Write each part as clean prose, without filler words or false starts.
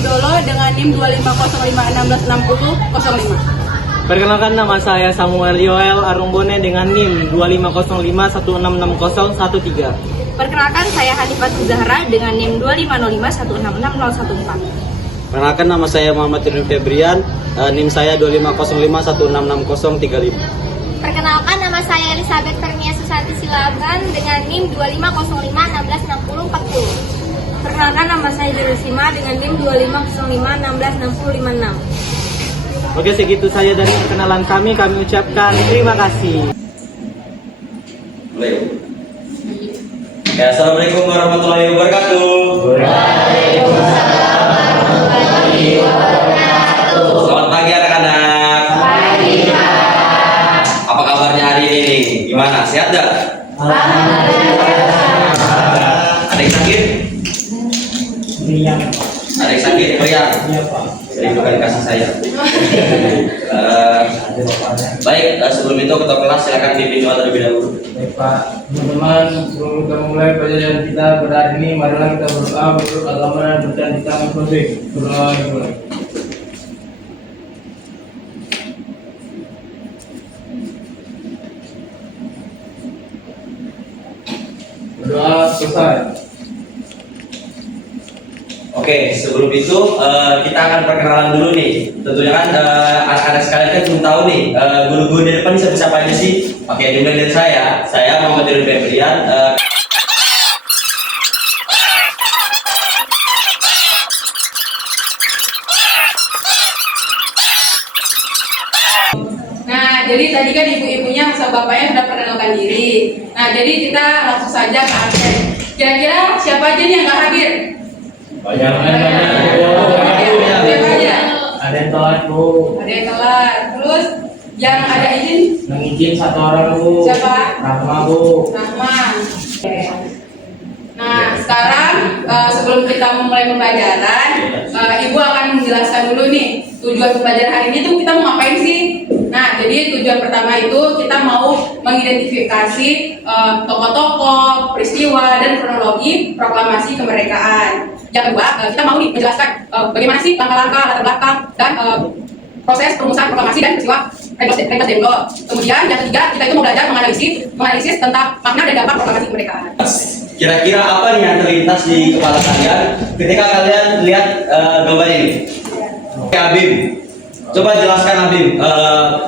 Sidolo dengan NIM 25056166005. Perkenalkan, nama saya Samuel Yoel Arumbone dengan NIM 25051666013. Perkenalkan, saya Hanifat Zahra dengan NIM 25051666014. Perkenalkan, nama saya Muhammad Irwin Febrian, NIM saya 25051666035. Perkenalkan, nama saya Elizabeth Fermia Susanti Silaban dengan NIM 2505166040. Perkenalkan, nama saya Jelusima dengan NIM 2505166056. Oke, segitu saja dari perkenalan kami. Kami ucapkan terima kasih. Ya, assalamualaikum warahmatullahi wabarakatuh. Selamat pagi anak-anak. Apa kabarnya hari ini nih? Gimana? Sehat gak? Ada yang sakit? Ada yang sakit? Meriang? Iya, Pak. Rindukan kasih sayang. Baik, sebelum itu ketua kelas silakan pimpin doa terlebih dahulu. Baik Pak, teman-teman, sebelum kita mulai pelajaran kita pada hari ini, marilah kita berdoa menurut agama dan bacaan kita masing-masing. Berdoa dimulai. Berdoa selesai. Oke, sebelum itu kita akan perkenalan dulu nih. Tentunya kan anak-anak sekalian kan belum tahu nih guru-guru di depan siapa aja sih. Oke, dimulai dari saya Muhammad Irwin Febrian. Nah, jadi tadi kan ibu-ibunya sama bapaknya sudah perkenalkan diri. Nah, jadi kita langsung saja ke absen. Kira-kira siapa aja nih yang nggak hadir? Banyak. Siapa aja? Ada yang telat Bu. Ada yang telat. Terus yang ada izin Yang izin satu orang Bu. siapa? Rahma Bu. Rahman. Nah, sekarang sebelum kita memulai pembelajaran, Ibu akan menjelaskan dulu nih tujuan pembelajaran hari ini tuh kita mau ngapain sih? Nah, jadi tujuan pertama itu kita mau mengidentifikasi tokoh-tokoh, peristiwa, dan kronologi proklamasi kemerdekaan. Yang kedua, kita mau nih menjelaskan bagaimana sih langkah-langkah, latar belakang, dan proses perumusan proklamasi dan peristiwa Rebels Demo. Kemudian yang ketiga, kita itu mau belajar menganalisis tentang makna dan dampak proklamasi kemerdekaan. Kira-kira apa nih yang terlintas di kepala kalian ketika kalian lihat gambar ini? Oke, Abim, coba jelaskan Abim,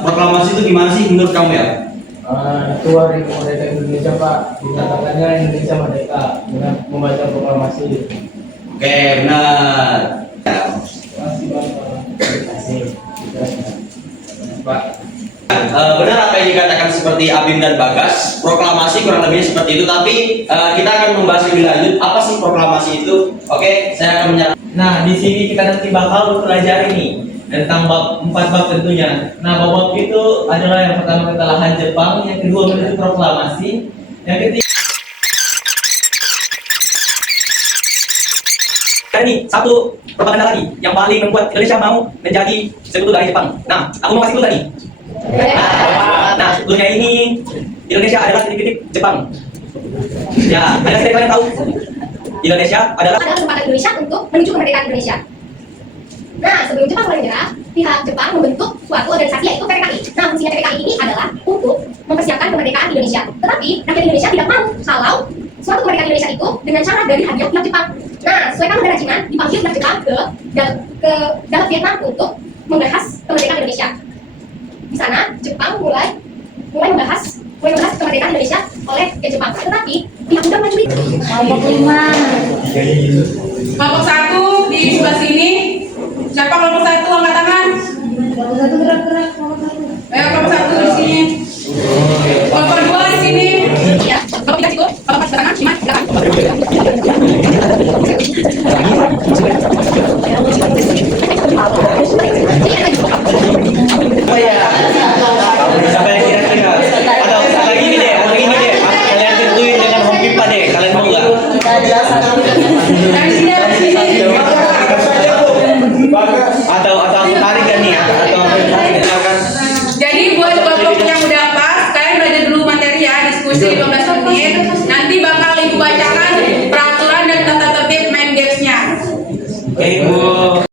proklamasi itu gimana sih menurut kamu ya? Itu hari kemerdekaan Indonesia Pak. Dinyatakannya Indonesia merdeka dengan membaca proklamasi. Oke, benar. Terima kasih Bapak. Terima kasih. Pak. Benar apa yang dikatakan seperti Abim dan Bagas, proklamasi kurang lebihnya seperti itu, tapi kita akan membahas lebih lanjut apa sih proklamasi itu. Oke, saya akan menyatakan. Nah, di sini kita nanti bakal mempelajari nih tentang empat bab tentunya. Nah, bab itu adalah yang pertama kekalahan Jepang, yang kedua menuju proklamasi, yang ketiga ini satu propaganda lagi yang paling membuat Indonesia mau menjadi sekutu dari Jepang. Nah, aku mau kasih dulu tadi. Nah, sebelumnya ini Indonesia adalah titik-titik Jepang. Ya, ada saya kalian tahu Indonesia adalah kesempatan Indonesia untuk menuju kemerdekaan Indonesia. Nah, sebelum Jepang mulai menyerah, pihak Jepang membentuk suatu organisasi yaitu PPKI. Nah, fungsinya PPKI ini adalah untuk mempersiapkan kemerdekaan Indonesia. Tetapi rakyat Indonesia tidak mau kalau suatu kemerdekaan Indonesia itu dengan cara dari hadiah pihak Jepang. Nah, sesuai dengan kerajinan dipanggil pihak Jepang ke dalam Vietnam untuk membahas kemerdekaan Indonesia. Di sana Jepang mulai membahas kemerdekaan Indonesia oleh Jepang. Tetapi pihak muda mencuri. Kelompok 5. Kelompok 1 di sebelah sini. Siapa kelompok 1? Angkat tangan. Kelompok 1 gerak. Ayo kelompok 1 di sini. Kelompok 2 di sini. Iya. Kelompok 3 situ. Kelompok 4 sebelah kanan, 5 belakang. oh ya. Siapa yang kira-kira? Atau gini deh, kalian tentuin dengan home pipa deh. Kalian mau nggak? Dari sini, dari sini. Atau aku tarik kan nih? Atau aku tarik kan? Jadi buat kelompok yang udah pas, kalian belajar dulu materi ya, diskusi 15 menit. Nanti bakal Ibu bacakan peraturan dan tata tertib main gamesnya. Oke, Bu.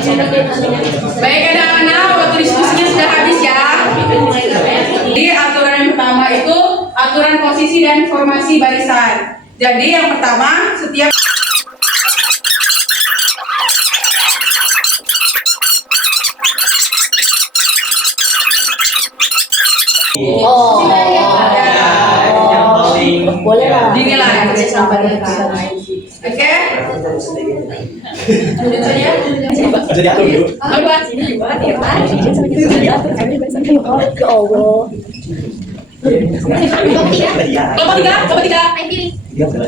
Baik anak-anak, waktu diskusinya sudah habis ya. Jadi aturan yang pertama itu aturan posisi dan formasi barisan. Jadi yang pertama setiap Boleh lah. dinilai. Oke. Lanjut saja. Bisa diatur dulu. Buat kelompok tiga. Main pilih. Kelompok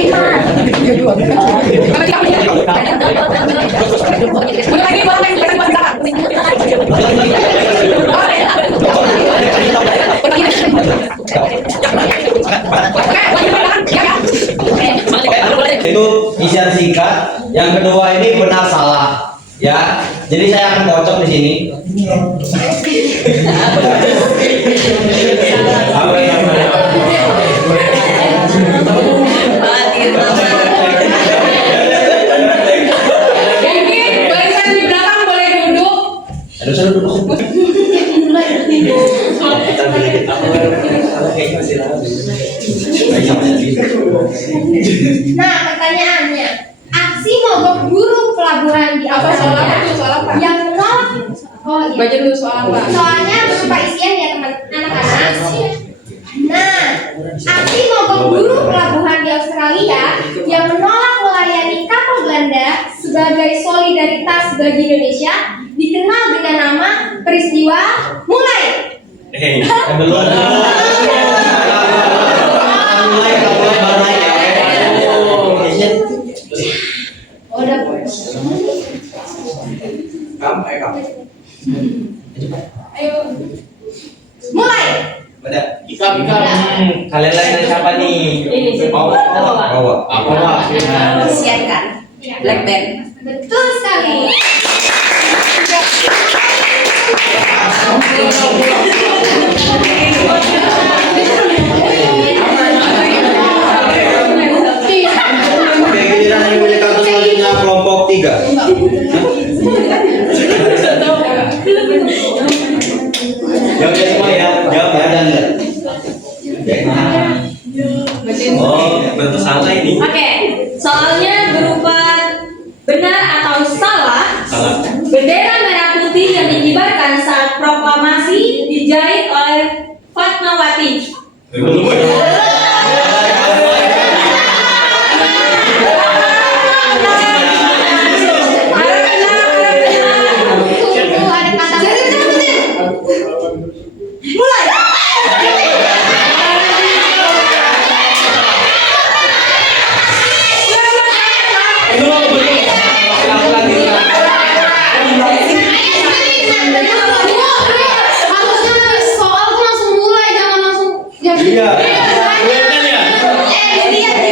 tiga. Udah lagi, buat lagi, buat Itu isian singkat. Yang kedua ini benar salah, ya. Jadi saya akan kocok di sini. Mungkin barisan di belakang boleh duduk. Aduh, saya duduk. Nah, pertanyaannya, aksi mogok buruh pelabuhan di Apa soal apa tuh? Soal apa? yang menolak. Oh iya. Baca dulu soal apa. Soalnya berupa isian ya teman anak-anak. Nah, aksi mogok buruh pelabuhan di Australia yang menolak melayani kapal Belanda sebagai solidaritas bagi Indonesia dikenal dengan nama peristiwa mulai. Belum. Oh, udah. Ayo. Mulai. Kalian lain siapa nih? Bawa. Siap kan? Black band. Betul sekali. Oke, giliran yang milik kartu selanjutnya kelompok 3. Jawab ya semua ya, jawab ya dan Oh, bentuk salah ini. Oke, soalnya berupa benar atau salah. Salah. Bendera merah putih yang dikibarkan saat proklamasi dijahit oleh Fatmawati. Tunggu, ada kata. Harusnya soal tuh langsung mulai, jangan langsung. Iya. Lihat di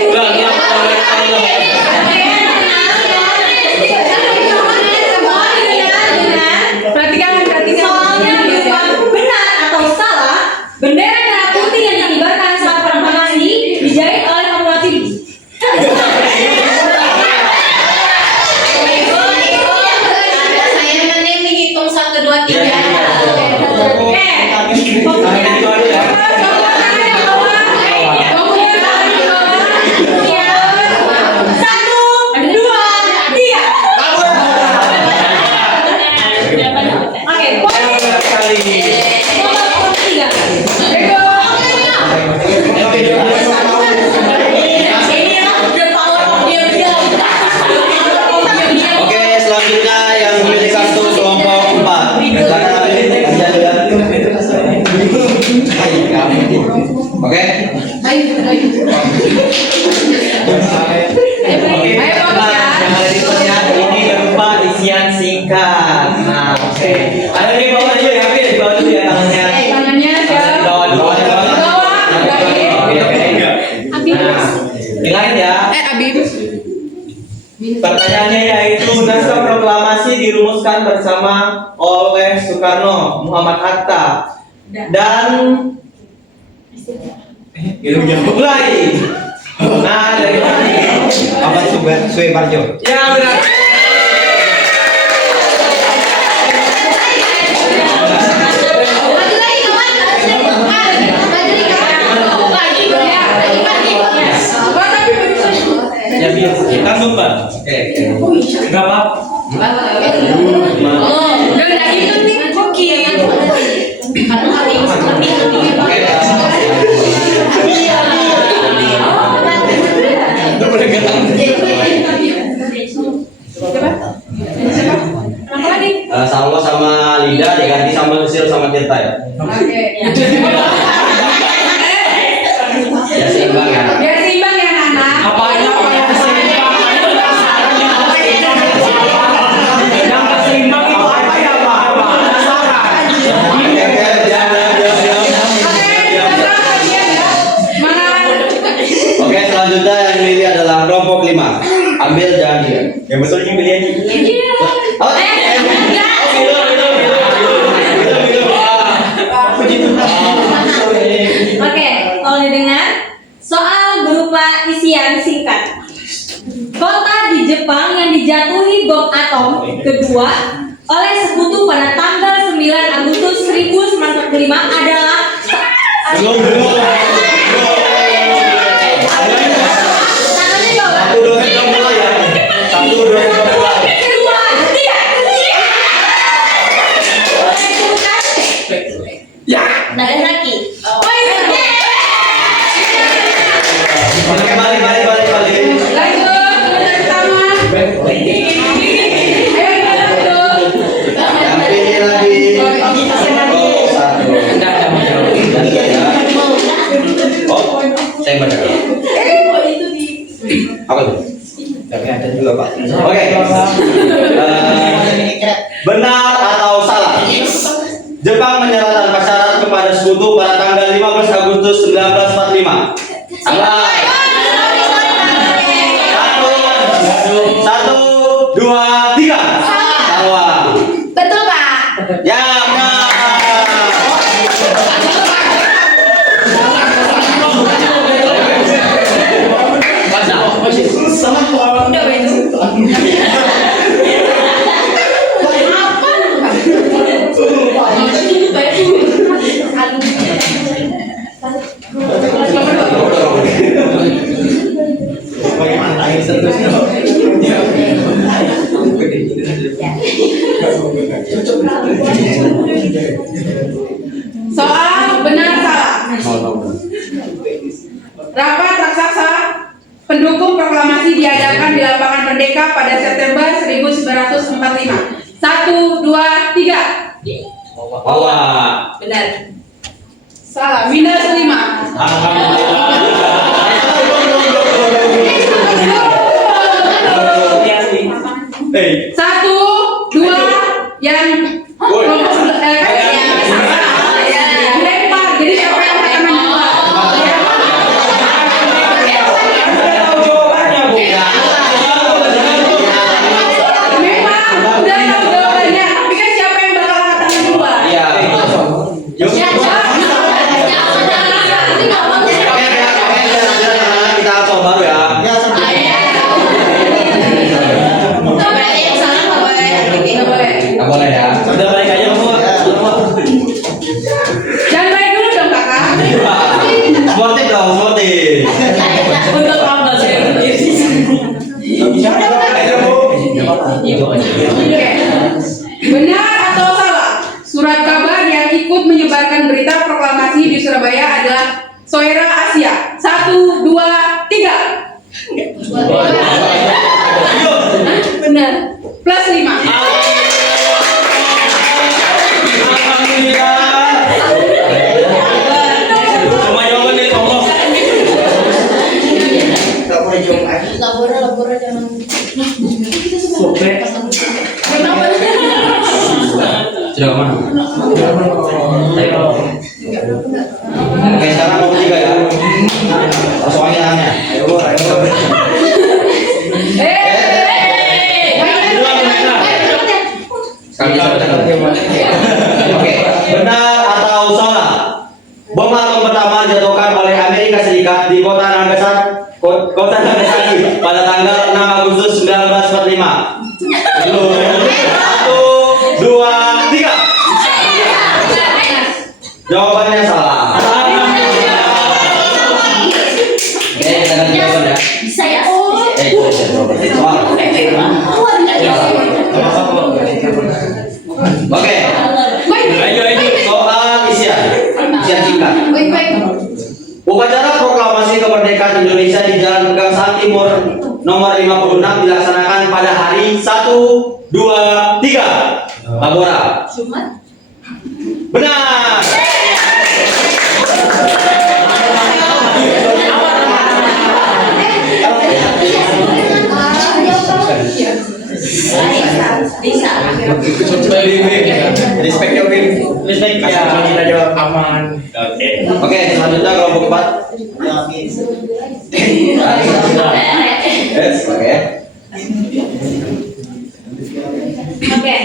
Perhatikan. Soalnya berupa benar atau salah, bendera merah putih yang dikibarkan saat proklamasi dijahit oleh Fatmawati. saya nanti menghitung 1, 2, 3. Oke, selanjutnya yang milik kartu kelompok 4. Silakan Oke. Yang ada di posnya ini berupa isian singkat. Nah, oke. Ada di bawah aja ya, Fir. Di bawah dulu ya tangannya. Tangannya siap. Di bawah, di bawah, di bawah. Di bawah. Oke, oke. Nah, dengarin ya. Abim. Pertanyaannya yaitu naskah proklamasi dirumuskan bersama oleh Soekarno, Muhammad Hatta, dan mulai. Nah, dari mana? Apa Suebarjo? Ya benar. Mbak. Oke. Enggak apa. Oh, udah gitu nih. Oke. Oke. Apa lagi? Salwa sama Linda diganti sama Lusil sama Tirta ya. Oke. Ya seimbang ya. Biar seimbang ya Nana. Apanya apa yang seimbang? Yang nggak seimbang itu apa ya Pak? Penasaran. Oke, diam. Mana? Oke, selanjutnya yang milih adalah kelompok 5. Ambil jangan dia. Yang betul ini pilihannya. Oh, Oke, kalau didengar soal berupa isian singkat. Kota di Jepang yang dijatuhi bom atom kedua oleh sekutu pada tanggal 9 Agustus 1945 adalah belum. tangannya jawab. 1, 2, 3 mulai ya. 1, 2, 3 mulai. Kedua, ketiga. Ya. Ada lagi. Oke, balik. Lanjut. Komentar pertama. Ayo lanjut. Yang pilih lagi. Oh, 1. Enggak ada mau jawab. Oh, saya baca. Apa itu? Tapi ada juga Pak. Oke. Benar atau salah? Jepang menyerah tanpa syarat kepada sekutu pada tanggal 15 Agustus 1945. Salah. 1, 2, 3. Salah. Betul, Pak. Ya, benar. Udah itu. Soal benar salah. Rapat raksasa pendukung proklamasi diadakan di lapangan Merdeka pada September 1945. 1, 2, 3. Bawah. Benar. Salah. -5. Eh, 1, 2 yang dilempar. Jadi siapa yang akan menjawab? Memang udah tahu jawabannya, tapi kan siapa yang bakal angkat tangan duluan? iya. Yuk. Kita coba baru ya. Nggak boleh ya. Udah balik aja semua. Jangan baik dulu dong kakak. Sportif dong, sportif. Untuk apa sih? Oke. Benar atau salah? Surat kabar yang ikut menyebarkan berita proklamasi di Surabaya adalah Soera Asia. 1, 2, 3. Benar. +5. Cuma jawaban dari Allah. Labora jangan. Sudah kemana? Oke, sekarang nomor 3 ya. Langsung aja tangannya. Sekali Oke, benar atau salah? Bom atom pertama dijatuhkan oleh Amerika Serikat di kota Nagasaki pada tanggal 6 Agustus 1945. 1, 2, 3. Jawabannya salah. Oke, kita ganti jawaban ya. Bisa ya? Jawaban. Wah, 1, 2, 3. Labora. Jumat. Benar. Bisa. Respect ya, Bim. Respect ya. Kita jawab. Aman. Oke, selanjutnya kelompok 4. Yes, oke. Oke,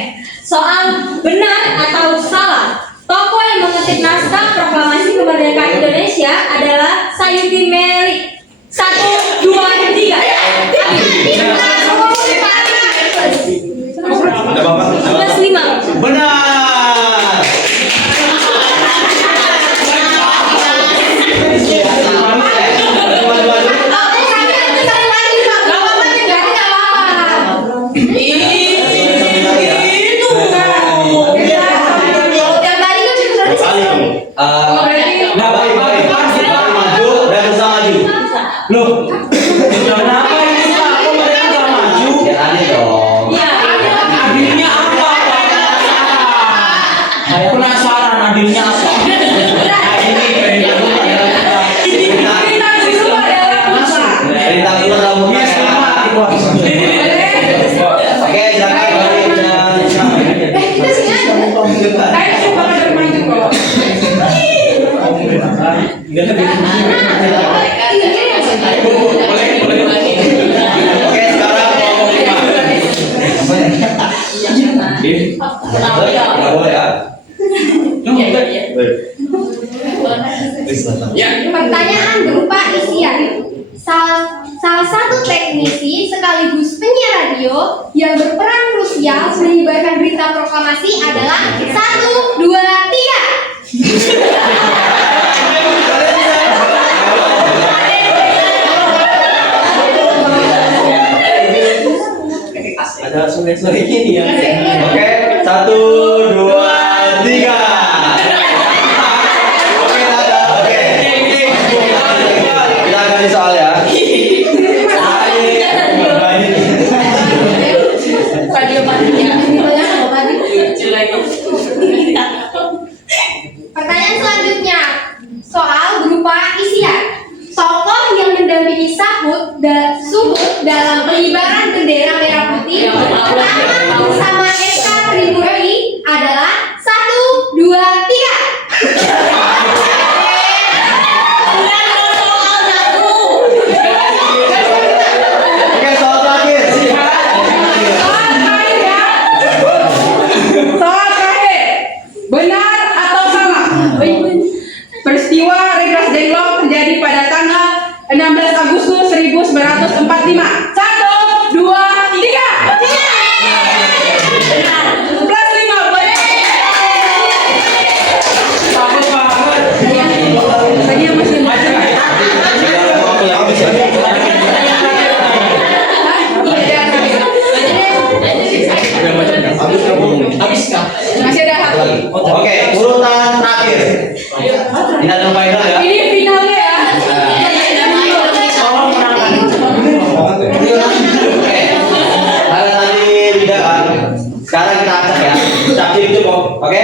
soal benar atau salah. Tokoh yang mengetik naskah proklamasi kemerdekaan Indonesia adalah Sayuti Meli. 1, 2, 3. Ada Bapak. Plus 5. Benar. Nah, baik. Maju dan bisa maju. Loh, kenapa ini Pak? Kok mereka nggak maju? Ya aneh dong. Ya, Adilnya apa? Saya penasaran adilnya apa? Nah, ini perintah dulu adalah perintah dulu adalah mutlak ya. Oke, silakan balik dan Saya suka ada maju kok. Oke, sekarang kelompok 5. Nggak boleh ya. Pertanyaan berupa isian. Salah satu teknisi sekaligus penyiar radio yang berperan krusial menyebarkan berita proklamasi adalah 1, 2, 3. Ada sore-sore ini ya. Oke, 1, 2, 3. Oke, ada. Oke. Kita ganti soal ya. Pertanyaan selanjutnya, soal berupa isian. Tokoh yang mendampingi Suhud dalam pengibaran bendera merah putih pertama bersama Eka Tribunri adalah 1, 2, 3. Oke, soal terakhir. Soal terakhir, benar atau salah? Peristiwa Regras Denglok terjadi pada tanggal 16 Agustus 1945. 1, 2, 3. Plus 5 boleh. Sama banget. Tadi yang masih Habis kah? masih ada satu. Oke, urutan terakhir. Ini ada final ya. Ini finalnya ya. Oke. Karena tadi tidak kan. Sekarang kita acak ya. Capcip cukup, oke?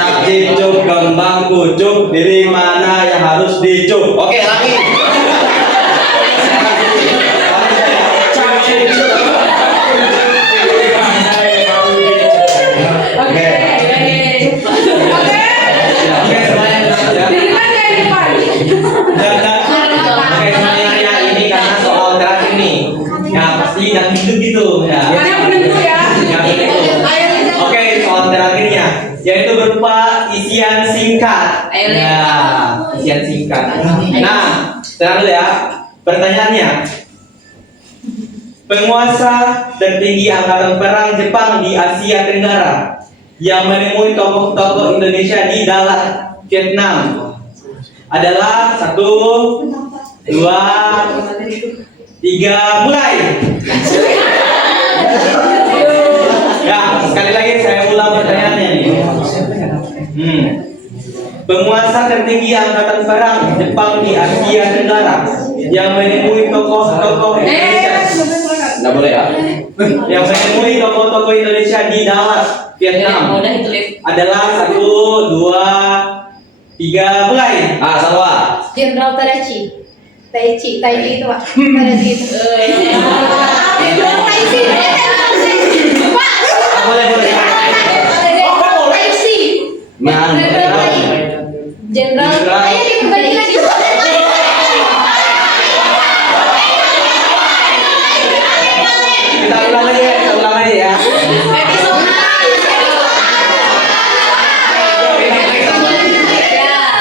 Capcip cukup gembang kucuk dari mana yang harus dicup. Oke, lagi. Oke. Oke. Oke, semuanya ya. Dilihat dari depan. Oke, semuanya ini karena soal terakhir nih. Ya pasti yang gitu ya. Mana yang penentu ya? Yang penentu. Ayo kita. Oke, soal terakhirnya yaitu berupa isian singkat. Ya, isian singkat. Nah, tenang dulu ya. Pertanyaannya, penguasa tertinggi angkatan perang Jepang di Asia Tenggara yang menemui tokoh-tokoh Indonesia di dalam Vietnam adalah 1, 2, 3, mulai. Ya, sekali lagi saya ulang pertanyaannya nih. Penguasa tertinggi angkatan perang Jepang di Asia Tenggara yang menemui tokoh-tokoh Indonesia. Nggak boleh ya? Yang menemui tokoh-tokoh Indonesia di Dallas, Vietnam Udah itu lift. adalah 1, 2, 3, mulai. Ah, Salwa. Jenderal Tadachi. Taichi itu pak. Tadachi itu. Jenderal Taichi. Pak. Ah, boleh. Taichi. Nah, Jenderal. Ayo dibagi lagi. Kita ulang lagi ya.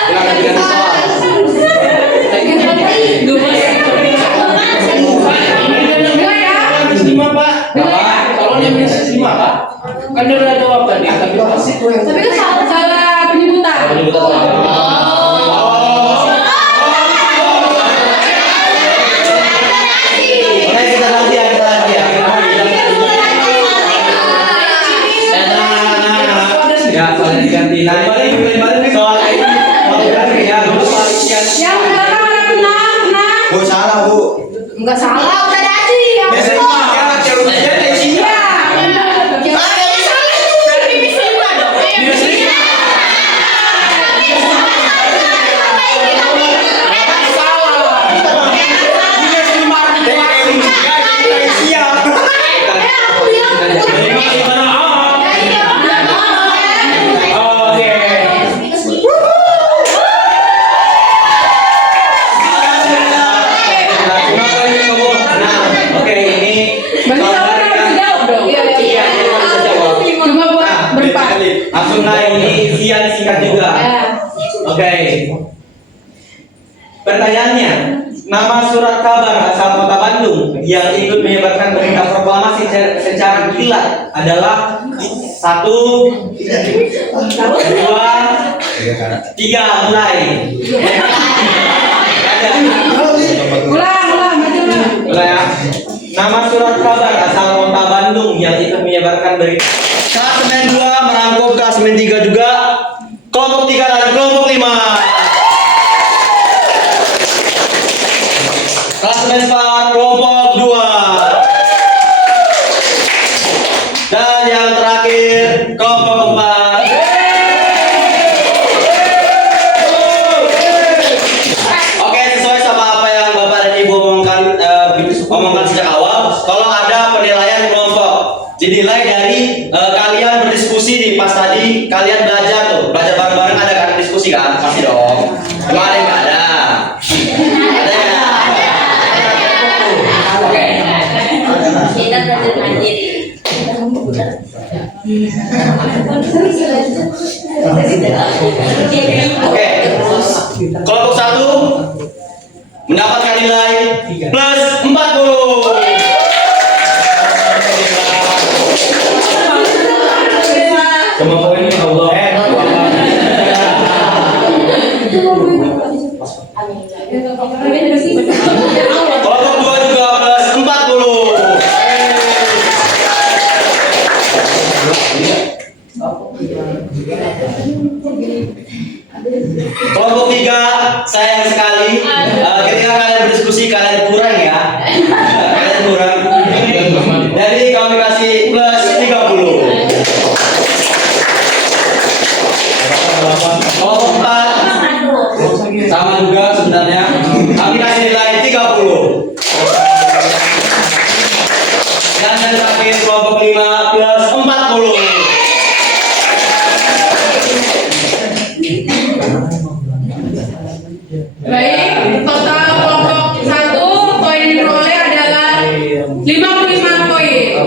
Silakan diganti soal. Lima Pak. Kalau dia minus 5 Pak. Kan dia udah jawaban nih. Tapi Tapi kan salah penyebutan. Oke, kita nanti ya. Ya, soalnya diganti. Nah, balik soal ini. Ya, lupa isian. Yang belakang ada tenang. Bu, salah, Bu. Enggak salah, Tadachi. Ya Biasanya Allah. ya, ujian dari sini. Oke, ini Berarti soal kamu dari harus jawab dong. Iya, dia bisa jawab. Cuma buat berempat. Langsung naik, ini isian singkat juga. Ya. Oke. Pertanyaannya, nama surat kabar asal kota Bandung yang ikut menyebarkan berita proklamasi secara kilat adalah 1, 2, 3, mulai. Ada. Ulang, maju ulang. Mulai ya. Nama surat kabar asal kota Bandung yang ikut menyebarkan berita. Klasemen 2 merangkum klasemen 3 juga. Kelompok 3 dan kelompok 5. Klasemen 4 kelompok 2. Dan yang terakhir kelompok 4. Oke, sesuai sama apa yang Bapak dan Ibu omongkan sejak awal, kalau ada penilaian kelompok dinilai dari kalian berdiskusi nih pas tadi kalian belajar bareng-bareng, ada kan diskusi kan, pasti dong. Cuma ada yang nggak ada. Ada ya? Kita belajar mandiri. Oke. Kelompok 1 mendapatkan nilai plus 40. Sama poinnya Allah. Kelompok 2 juga plus 40. Kelompok 3 sayang sekali ketika kalian berdiskusi kalian kurang ya. Kalian kurang. Jadi kami kasih plus 30. Kelompok 4 sama juga sebenarnya. Kami kasih nilai 30. Dan yang terakhir kelompok 5 plus 40. Baik, total kelompok 1 poin yang diperoleh adalah 55 poin.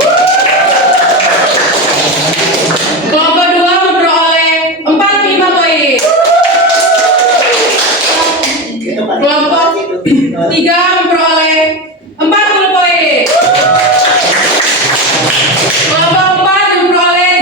Kelompok 2 memperoleh 45 poin. Kelompok 3 memperoleh 40 poin. Kelompok 4 memperoleh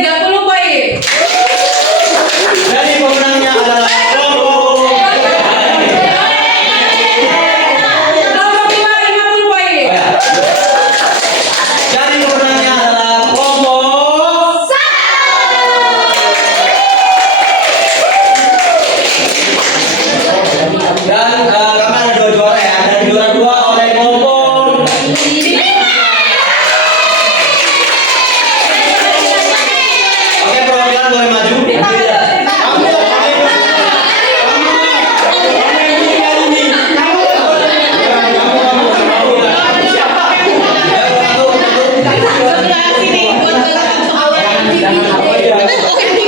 sini buat menentukan soal yang Lagi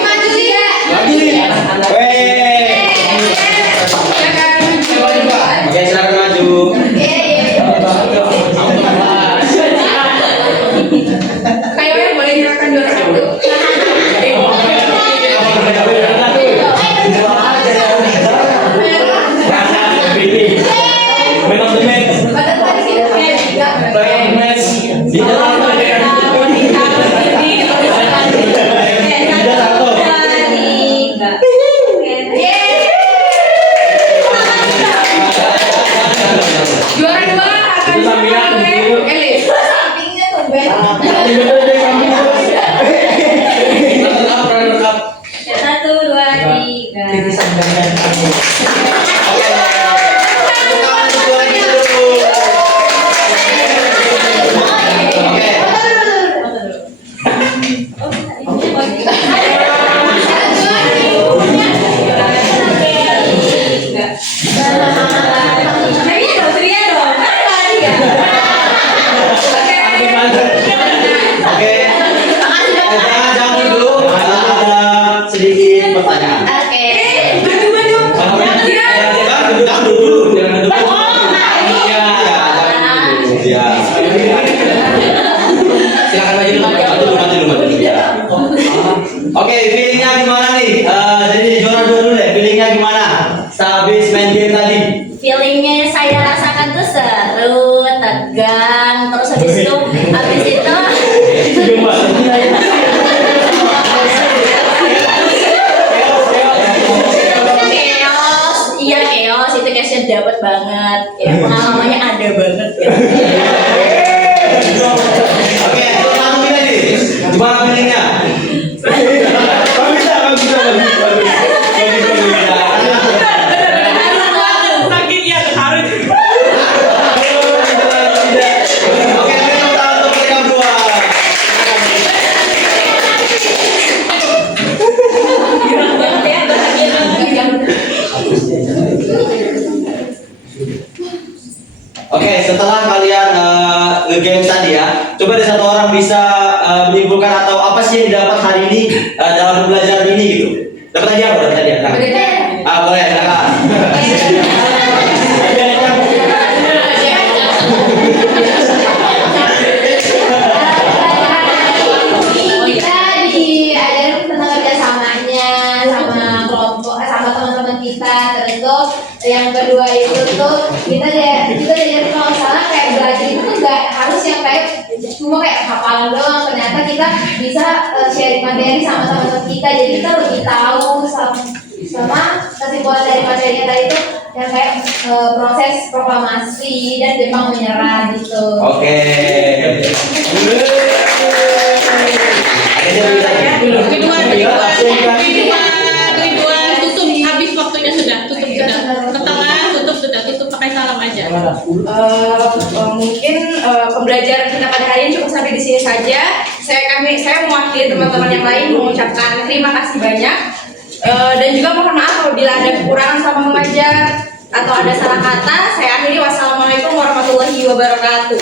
maju ya. Lagi nih. Weh. Silakan. Oke, silakan maju. Kayaknya boleh nyalakan juara satu. Man of the match. Padahal tadi sih ada tiga. Player of the match. Tidak Juara dua akan Itu sambilan, oleh itu. Elis. Sampingnya tuh Ben. runner up. 1, 2, 3. Oke. Jangan dulu. Ada sedikit pertanyaan. Jangan dulu. Jangan dulu. Iya, jangan dulu. Iya. Silakan maju dulu. Iya. Oke, feelingnya gimana nih? Jadi juara dua dulu deh. Feelingnya gimana? Sehabis main game tadi. Feelingnya saya rasakan tuh seru, tegang, terus habis itu chaos, iya chaos itu chaosnya dapat banget, ya pengalamannya ada banget ya. Oke, langsung kita nih. Gimana feelingnya? Oke, tepuk tangan untuk mereka berdua. Girang banget ya, bahagia banget. Oke, setelah kalian nge-game tadi ya, coba deh satu orang bisa menyimpulkan atau apa sih yang didapat hari ini dalam pembelajaran ini gitu. Dapat hadiah apa? Dapat hadiah. Nah. Boleh, silakan. Kita diajarin tentang kerjasamanya sama kelompok, sama teman-teman kita. Terus tuh yang kedua itu tuh kita diajarin kalau salah kayak belajar itu tuh nggak harus yang kayak cuma kayak hafalan doang. Ternyata kita bisa sharing materi sama teman-teman kita. Jadi kita lebih tahu sama kesimpulan dari materinya tadi itu yang kayak proses proklamasi dan Jepang menyerah gitu. Oke. Ridwan, tutup, habis waktunya sudah, tutup sudah. Ke tengah, tutup pakai salam aja. Mungkin pembelajaran kita pada hari ini cukup sampai di sini saja. Saya mewakili teman-teman yang lain mengucapkan terima kasih banyak. Dan juga mohon maaf apabila ada kekurangan sama mengajar atau ada salah kata. Saya akhiri, wassalamualaikum warahmatullahi wabarakatuh.